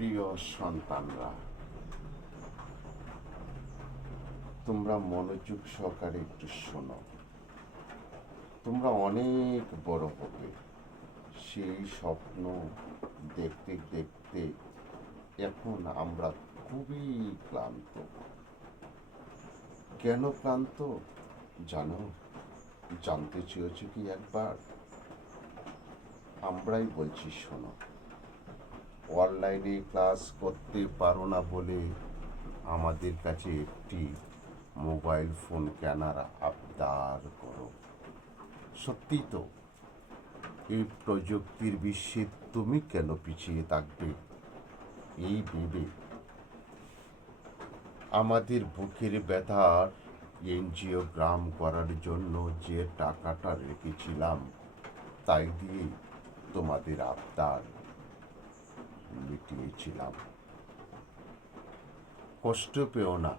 প্রিয় সন্তানরা, তোমরা মনোযোগ সহকারে একটু শোনো। তোমরা অনেক বড় হবে। সেই স্বপ্ন দেখতে দেখতে এখন আমরা খুবই ক্লান্ত। কেন ক্লান্ত? জানো, জানতে চেয়েছো কি একবার? আমরাই বলছি শোনো। অনলাইনে ক্লাস করতে পারো না বলে আমাদের কাছে একটি মোবাইল ফোন কেনার আবদার করো। সত্যি তো, এই প্রযুক্তির বিশ্বে তুমি কেন পিছিয়ে থাকবে? এই ভেবে আমাদের বুকের ব্যথার এনজিও গ্রাম করার জন্য যে টাকাটা রেখেছিলাম, তাই দিয়ে তোমাদের আবদার মিটিয়েছিলাম কষ্ট পেও না,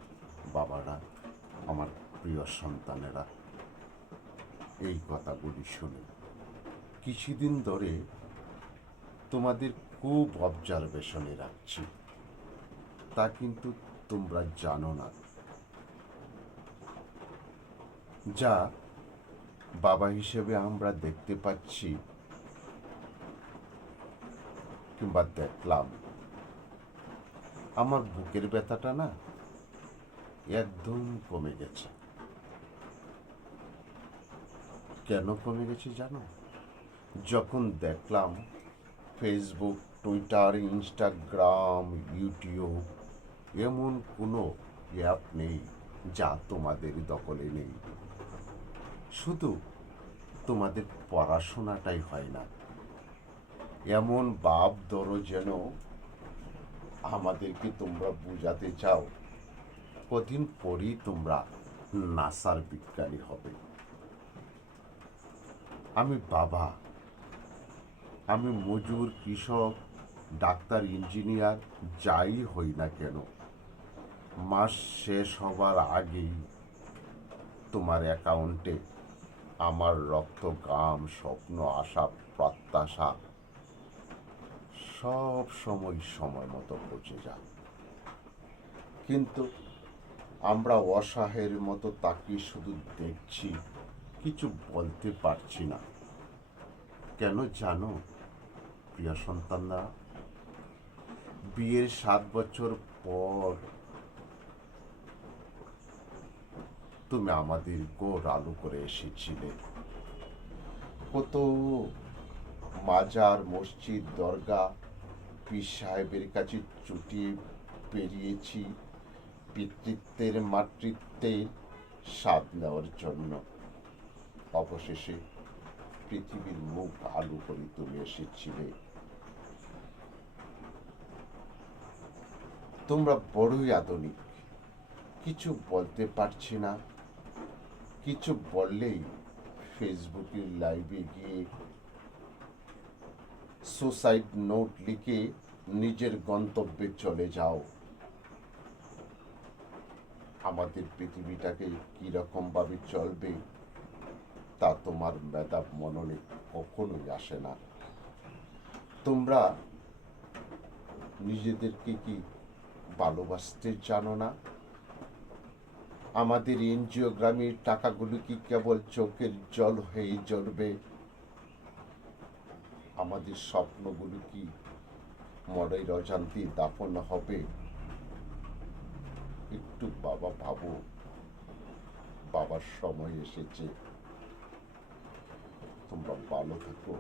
বাবারা, আমার প্রিয় সন্তানেরা। এই কথাগুলি শুনে কিছুদিন ধরে তোমাদের খুব অবজারভেশনে রাখছি। তা কিন্তু তোমরা জানো না। যা বাবা হিসেবে আমরা দেখতে পাচ্ছি কিংবা দেখলাম, আমার বুকের ব্যথাটা না একদম কমে গেছে। কেন কমে গেছে জানো? যখন দেখলাম ফেসবুক টুইটার ইনস্টাগ্রাম ইউটিউব এমন কোনো অ্যাপ নেই যা তোমাদের দখলে নেই। শুধু তোমাদের পড়াশোনাটাই হয় না এমন বাপ ধরো যেন আমাদেরকে তোমরা বুঝাতে চাও। কদিন পরেই তোমরা নাসার বিজ্ঞানী হবে। আমি বাবা, আমি মজুর কৃষক, ডাক্তার, ইঞ্জিনিয়ার, যাই হই না কেন, মাস শেষ হবার আগেই তোমার অ্যাকাউন্টে আমার রক্ত গাম স্বপ্ন, আশা, প্রত্যাশা সব সময় সময় মতো পৌঁছে যায় কিন্তু আমরা অসহায়ের মতো তাকিয়ে শুধু দেখছি, কিছু বলতে পারছি না। কেন জানো, প্রিয় সন্তানরা? বিয়ের সাত বছর পর তুমি আমাদের গোড় আলু করে এসেছিলে। কত মাজার, মসজিদ দরগা পীর সাহেবের কাছে চুটিয়ে পেরিয়েছি পিতৃত্বের, মাতৃত্বের স্বাদ নেওয়ার জন্য। অবশেষে পৃথিবীর মুখ আলু করে তুমি এসেছিলে। তোমরা বড়ই আধুনিক। কিছু বলতে পারছি না। কিছু বললেই ফেসবুকের লাইভে গিয়ে সুসাইড নোট লিখে নিজের গন্তব্যে চলে যাও। আমাদের পৃথিবীটাকে কীরকম ভাবে চলবে, তা তোমার মেধাব মননে কখনোই আসে না। তোমরা নিজেদেরকে কি ভালোবাসতে জানো না? আমাদের এনজিও গ্রামের টাকাগুলো কি কেবল চোখের জল হয়ে জ্বলবে? আমাদের স্বপ্নগুলো কি মনের অজান্তি দাপন হবে? একটু বাবা ভাবো, বাবার সময় এসেছে। তোমরা ভালো থাকো।